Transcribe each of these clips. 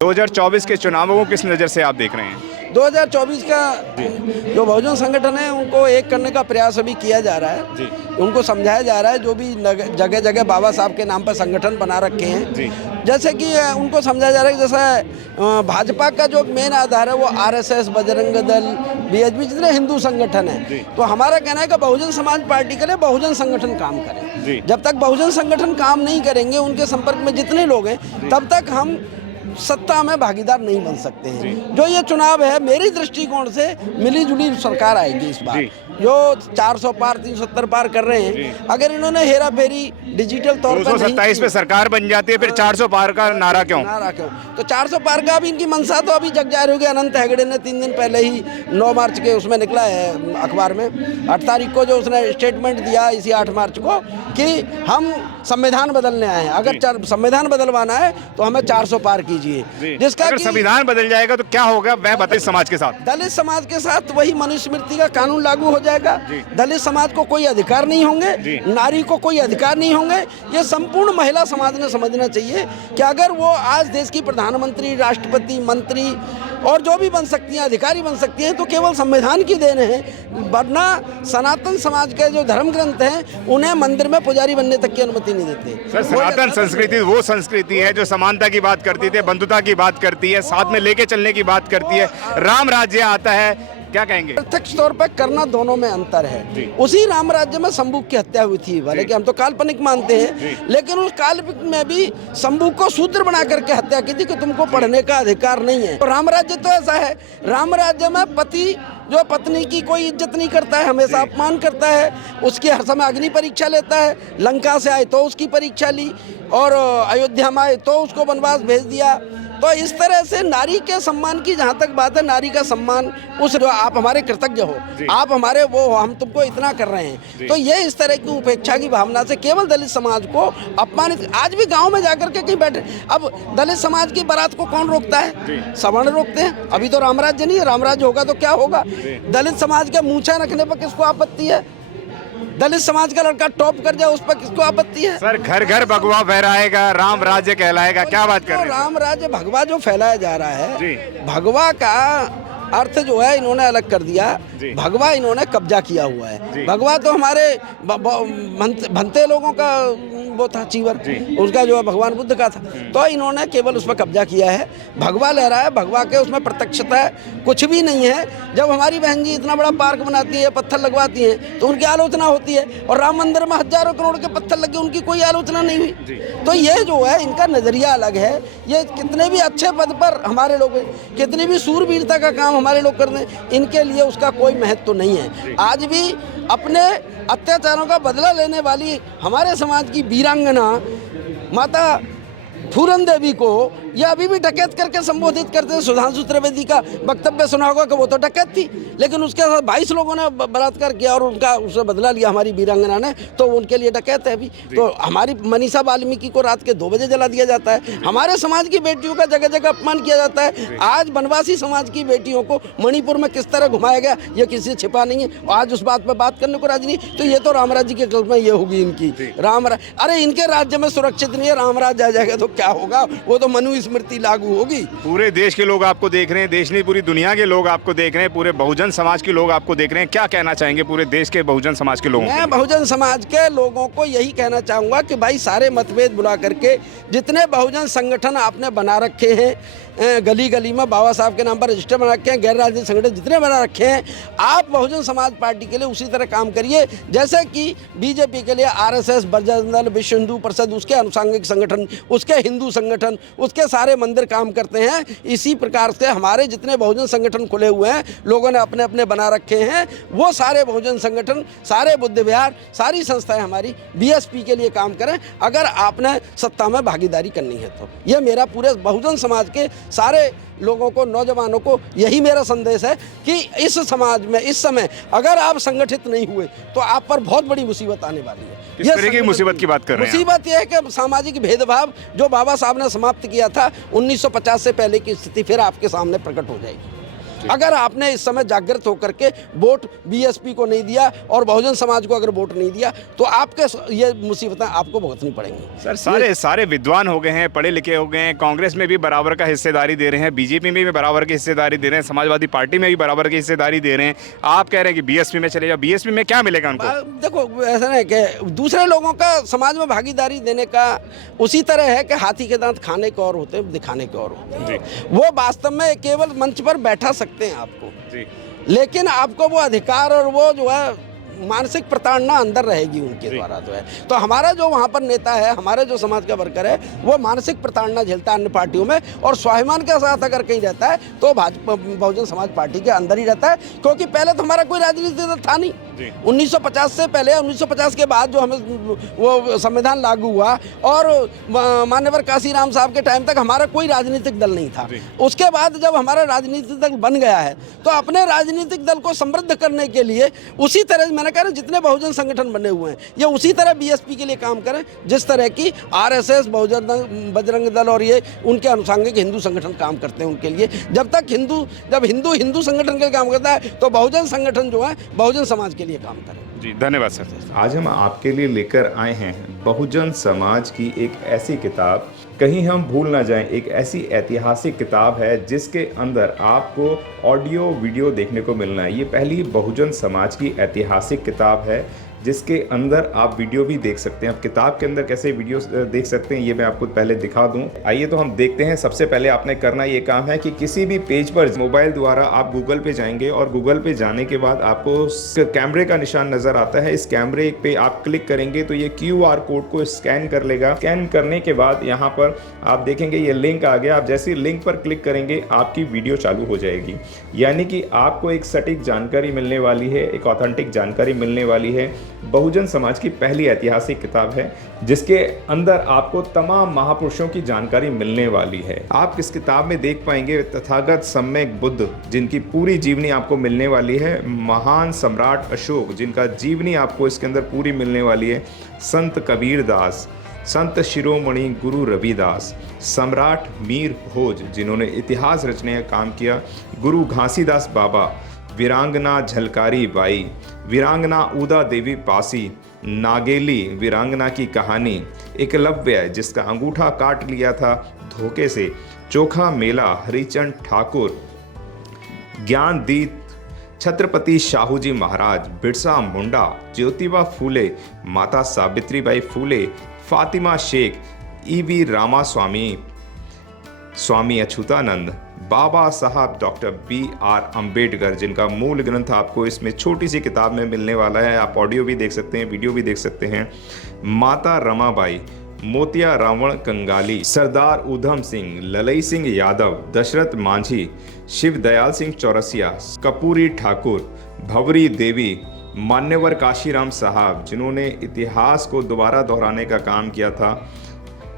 2024 के चुनावों को किस नज़र से आप देख रहे हैं? 2024 का जो बहुजन संगठन है उनको एक करने का प्रयास अभी किया जा रहा है जी। उनको समझाया जा रहा है जो भी जगह जगह बाबा साहब के नाम पर संगठन बना रखे हैं जी। जैसे कि उनको समझाया जा रहा है कि जैसा भाजपा का जो मेन आधार है वो आरएसएस, बजरंग दल, बीएचपी जितने हिंदू संगठन है। तो हमारा कहना है कि बहुजन समाज पार्टी के लिए बहुजन संगठन काम करें। जब तक बहुजन संगठन काम नहीं करेंगे, उनके संपर्क में जितने लोग हैं, तब तक हम सत्ता में भागीदार नहीं बन सकते हैं। जो ये चुनाव है, मेरी दृष्टिकोण से मिली जुली सरकार आएगी इस बार। जो 400 पार 370 पार कर रहे हैं, अगर इन्होंने हेरा फेरी डिजिटल तौर पर 227 पे सरकार बन जाती है, फिर 400 पार का नारा क्यों? तो 400 पार का भी इनकी मंशा तो अभी जग जाहिर हो गई। अनंत हेगड़े ने 3 दिन पहले ही 9 मार्च के उसमें निकला है अखबार में, 8 तारीख को जो उसने स्टेटमेंट दिया इसी 8 मार्च को कि हम संविधान बदलने आए हैं। अगर संविधान बदलवाना है तो हमें 400 पार कीजिए। जिसका अगर संविधान बदल जाएगा तो क्या होगा वह बताइए समाज के साथ? दलित समाज के साथ वही मनुस्मृति का कानून लागू हो जाएगा। दलित समाज को कोई अधिकार नहीं होंगे, नारी को कोई अधिकार नहीं होंगे। ये संपूर्ण महिला समाज ने समझना चाहिए कि अगर वो आज देश की प्रधानमंत्री, राष्ट्रपति, मंत्री और जो भी बन सकती हैं, अधिकारी बन सकती हैं, तो केवल संविधान की देन है। वरना सनातन समाज के जो धर्म ग्रंथ हैं उन्हें मंदिर में पुजारी बनने तक की अनुमति नहीं देते। सर, सनातन संस्कृति वो संस्कृति है जो समानता की बात करती है, बंधुता की बात करती है, साथ में लेके चलने की बात करती है। राम राज्य आता है, क्या कहेंगे? प्रत्यक्ष तौर पर करना दोनों में अंतर है। उसी राम राज्य में शंभू की हत्या हुई थी, भले कि हम तो काल्पनिक मानते हैं, लेकिन उस काल्पनिक में भी शंभू को शूद्र बना करके हत्या की थी कि तुमको पढ़ने का अधिकार नहीं है। तो राम राज्य तो ऐसा है, राम राज्य में पति जो पत्नी की कोई इज्जत नहीं करता है, हमेशा अपमान करता है, उसकी हर समय अग्नि परीक्षा लेता है। लंका से आए तो उसकी परीक्षा ली और अयोध्या में आए तो उसको वनवास भेज दिया। तो इस तरह से नारी के सम्मान की जहाँ तक बात है, नारी का सम्मान उस आप हमारे कृतज्ञ हो, आप हमारे वो हो, हम तुमको इतना कर रहे हैं। तो ये इस तरह की उपेक्षा की भावना से केवल दलित समाज को अपमानित। आज भी गांव में जाकर के कहीं बैठे, अब दलित समाज की बारात को कौन रोकता है? सवर्ण रोकते हैं। अभी तो रामराज्य नहीं है, रामराज्य होगा तो क्या होगा? दलित समाज के मूंछा रखने पर किसको आपत्ति है? दलित समाज का लड़का टॉप कर जाए उस पर किसको आपत्ति है? सर, घर घर भगवा फहराएगा, राम राज्य कहलाएगा, क्या बात कर रहे हैं? राम राज्य भगवा जो फैलाया जा रहा है, भगवा का अर्थ जो है इन्होंने अलग कर दिया। भगवा इन्होंने कब्जा किया हुआ है। भगवा तो हमारे भंते लोगों का वो था, चीवर, उसका जो है भगवान बुद्ध का था। तो इन्होंने केवल उस पर कब्जा किया है। भगवा लहरा है, भगवा के उसमें प्रत्यक्षता कुछ भी नहीं है। जब हमारी बहन जी इतना बड़ा पार्क बनाती है, पत्थर लगवाती हैं, तो उनकी आलोचना होती है, और राम मंदिर में हजारों करोड़ के पत्थर लगे, उनकी कोई आलोचना नहीं हुई। तो ये जो है इनका नजरिया अलग है। ये कितने भी अच्छे पद पर हमारे लोग, कितनी भी सूरवीरता का काम हमारे लोग कर रहे हैं, इनके लिए उसका कोई महत्व नहीं है। आज भी अपने अत्याचारों का बदला लेने वाली हमारे समाज की वीरांगना माता फूलन देवी को यह अभी भी डकैत करके संबोधित करते हैं। सुधांशु त्रिवेदी का वक्तव्य सुना होगा कि वो तो डकैत थी, लेकिन उसके साथ 22 लोगों ने बलात्कार किया और उनका उससे बदला लिया हमारी वीरांगना ने, तो उनके लिए डकैत है अभी। तो हमारी मनीषा वाल्मीकि को रात के 2 बजे जला दिया जाता है। हमारे समाज की बेटियों का जगह जगह अपमान किया जाता है। आज बनवासी समाज की बेटियों को मणिपुर में किस तरह घुमाया गया, ये किसी से छिपा नहीं है। आज उस बात पर बात करने को राजी नहीं। तो ये तो राम राज्य की कल्पना ये होगी इनकी। अरे इनके राज्य में सुरक्षित नहीं है, राम राज्य आ जाएगा तो क्या होगा? वो तो मनुस्मृति लागू होगी। पूरे देश के लोग आपको देख रहे हैं, देश नहीं पूरी दुनिया के लोग आपको देख रहे हैं, पूरे बहुजन समाज के लोग आपको देख रहे हैं। क्या कहना चाहेंगे पूरे देश के बहुजन समाज के लोगों को? मैं बहुजन समाज के लोगों को यही कहना चाहूँगा कि भाई सारे मतभेद बुला करके जितने बहुजन संगठन आपने बना रखे हैं, गली गली में बाबा साहब के नाम पर रजिस्टर बना रखे हैं, गैर राजनीतिक संगठन जितने बना रखे हैं, आप बहुजन समाज पार्टी के लिए उसी तरह काम करिए जैसे कि बीजेपी के लिए आरएसएस, बजरंग दल, विश्व हिंदू परिषद, उसके अनुषंगिक संगठन, उसके हिंदू संगठन, उसके सारे मंदिर काम करते हैं। इसी प्रकार से हमारे जितने बहुजन संगठन खुले हुए हैं, लोगों ने अपने अपने बना रखे हैं, वो सारे बहुजन संगठन, सारे बुद्ध विहार, सारी संस्थाएं हमारी बीएसपी के लिए काम करें अगर आपने सत्ता में भागीदारी करनी है तो। यह मेरा पूरे बहुजन समाज के सारे लोगों को, नौजवानों को यही मेरा संदेश है कि इस समाज में इस समय अगर आप संगठित नहीं हुए तो आप पर बहुत बड़ी मुसीबत आने वाली है। किस तरह की मुसीबत की बात कर रहे हैं? मुसीबत यह है कि सामाजिक भेदभाव जो बाबा साहब ने समाप्त किया था 1950 से पहले की स्थिति फिर आपके सामने प्रकट हो जाएगी। अगर आपने इस समय जागृत होकर के वोट बीएसपी को नहीं दिया और बहुजन समाज को अगर वोट नहीं दिया तो आपके ये मुसीबतें आपको भुगतनी पड़ेंगी। सर सारे विद्वान हो गए हैं, पढ़े लिखे हो गए हैं, कांग्रेस में भी बराबर का हिस्सेदारी दे रहे हैं, बीजेपी में भी बराबर की हिस्सेदारी दे रहे हैं, समाजवादी पार्टी में भी बराबर की हिस्सेदारी दे रहे हैं। आप कह रहे हैं कि बीएसपी में चले जाओ, बीएसपी में क्या मिलेगा उनको? देखो ऐसा नहीं कि दूसरे लोगों का समाज में भागीदारी देने का उसी तरह है कि हाथी के दांत खाने के और होते हैं, दिखाने के और होते हैं। वो वास्तव में केवल मंच पर बैठा सकते हैं आपको, लेकिन आपको वो अधिकार और वो जो है मानसिक प्रताड़ना अंदर रहेगी उनके द्वारा जो है। तो हमारा जो वहाँ पर नेता है, हमारे जो समाज का वर्कर है, वो मानसिक प्रताड़ना झेलता है अन्य पार्टियों में, और स्वाभिमान के साथ अगर कहीं रहता है तो भाजपा बहुजन समाज पार्टी के अंदर ही रहता है। क्योंकि पहले तो हमारा कोई राजनीतिक दल था नहीं। 1950 से पहले, 1950 के बाद जो हमें वो संविधान लागू हुआ और मान्यवर काशीराम साहब के टाइम तक हमारा कोई राजनीतिक दल नहीं था। उसके बाद जब हमारा राजनीतिक दल बन गया है तो अपने राजनीतिक दल को समृद्ध करने के लिए उसी तरह मैंने कहा जितने बहुजन संगठन बने हुए हैं ये उसी तरह बीएसपी के लिए काम करें जिस तरह की आरएसएस, बजरंग दल और ये उनके अनुषंगिक हिंदू संगठन काम करते हैं उनके लिए। जब हिंदू संगठन के लिए काम करता है तो बहुजन संगठन जो है बहुजन समाज के लिए काम करें। जी धन्यवाद सर। आज हम आपके लिए लेकर आए हैं बहुजन समाज की एक ऐसी किताब, कहीं हम भूल ना जाएं, एक ऐसी ऐतिहासिक किताब है जिसके अंदर आपको ऑडियो वीडियो देखने को मिलना है। ये पहली बहुजन समाज की ऐतिहासिक किताब है जिसके अंदर आप वीडियो भी देख सकते हैं। आप किताब के अंदर कैसे वीडियो देख सकते हैं ये मैं आपको पहले दिखा दूं। आइए तो हम देखते हैं। सबसे पहले आपने करना ये काम है कि किसी भी पेज पर मोबाइल द्वारा आप गूगल पे जाएंगे और गूगल पे जाने के बाद आपको कैमरे का निशान नज़र आता है। इस कैमरे पे आप क्लिक करेंगे तो ये QR कोड को स्कैन कर लेगा। स्कैन करने के बाद यहाँ पर आप देखेंगे ये लिंक आ गया। आप जैसे लिंक पर क्लिक करेंगे आपकी वीडियो चालू हो जाएगी, यानी कि आपको एक सटीक जानकारी मिलने वाली है, एक ऑथेंटिक जानकारी मिलने वाली है। बहुजन समाज की पहली ऐतिहासिक किताब है जिसके अंदर आपको तमाम महापुरुषों की जानकारी मिलने वाली है। आप इस किताब में देख पाएंगे तथागत सम्यक बुद्ध जिनकी पूरी जीवनी आपको मिलने वाली है, महान सम्राट अशोक जिनका जीवनी आपको इसके अंदर पूरी मिलने वाली है, संत कबीर दास, संत शिरोमणि गुरु रविदास, सम्राट मीर भोज जिन्होंने इतिहास रचने का काम किया, गुरु घासीदास बाबा, वीरांगना झलकारी बाई, वीरांगना उदा देवी पासी, नागेली वीरांगना की कहानी, एकलव्य जिसका अंगूठा काट लिया था धोखे से, चोखा मेला हरिचंद ठाकुर, ज्ञानदीप छत्रपति शाहूजी महाराज, बिरसा मुंडा, ज्योतिबा फूले, माता सावित्रीबाई फूले, फातिमा शेख, E.V. रामास्वामी, स्वामी अच्युतानंद, बाबा साहब डॉक्टर B.R. अम्बेडकर जिनका मूल ग्रंथ आपको इसमें छोटी सी किताब में मिलने वाला है। आप ऑडियो भी देख सकते हैं, वीडियो भी देख सकते हैं। माता रमाबाई, मोतिया रावण कंगाली, सरदार उधम सिंह, ललई सिंह यादव, दशरथ मांझी, शिव दयाल सिंह चौरसिया, कपूरी ठाकुर, भंवरी देवी, मान्यवर काशीराम साहब जिन्होंने इतिहास को दोबारा दोहराने का काम किया था,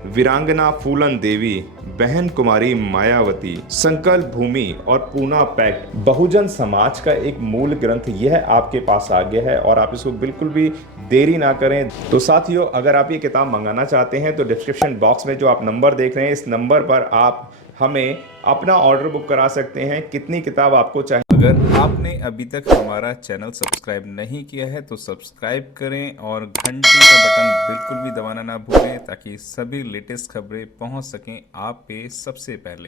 वीरांगना फूलन देवी, बहन कुमारी मायावती, संकल्प भूमि और पूना पैक्ट। बहुजन समाज का एक मूल ग्रंथ यह आपके पास आ गया है और आप इसको बिल्कुल भी देरी ना करें। तो साथियों, अगर आप ये किताब मंगाना चाहते हैं तो डिस्क्रिप्शन बॉक्स में जो आप नंबर देख रहे हैं इस नंबर पर आप हमें अपना ऑर्डर बुक करा सकते हैं। कितनी किताब आपको चाहिए? अगर आपने अभी तक हमारा चैनल सब्सक्राइब नहीं किया है तो सब्सक्राइब करें और घंटी का बटन बिल्कुल भी दबाना ना भूलें ताकि सभी लेटेस्ट खबरें पहुंच सकें आप पे सबसे पहले।